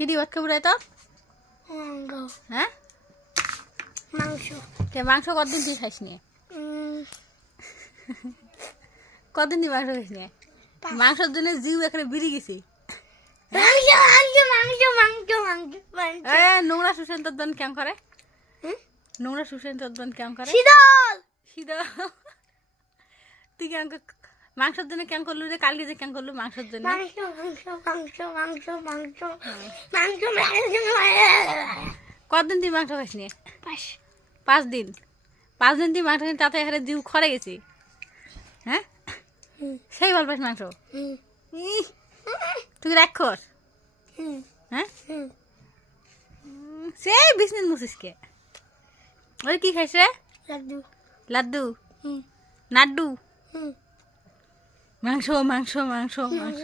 কি দি ভাত খাবো রে তোর? হ্যাঁ মাংস। মাংস কতদিন তুই খাইস নি? কতদিন তুই মাংস খাইস নি? মাংসের জন্য জিউ এখানে বেড়ে গেছি। নোংরা সুসেন তোর দন কেমন করে? নোংরা সুসেন তোর দন কেমন করে? শীতল তুই কেমন মাংসের জন্য কেমন করলু রে? কালকে যে কেমন করলু মাংসের জন্য? কতদিন তুই মাংস খাইস নি? 5 দিন। 5 দিন তুই মাংস খাইস, তাতে এখানে জিউ খরে গেছি। হ্যাঁ সেই ভালো পাইস মাংস? তুই রাক্ষস। হ্যাঁ সেই বিজনেস মুসিসকে ওই কি খাইছ রে? লাড্ডু নাড্ডু মাংস মাংস মাংস মাংস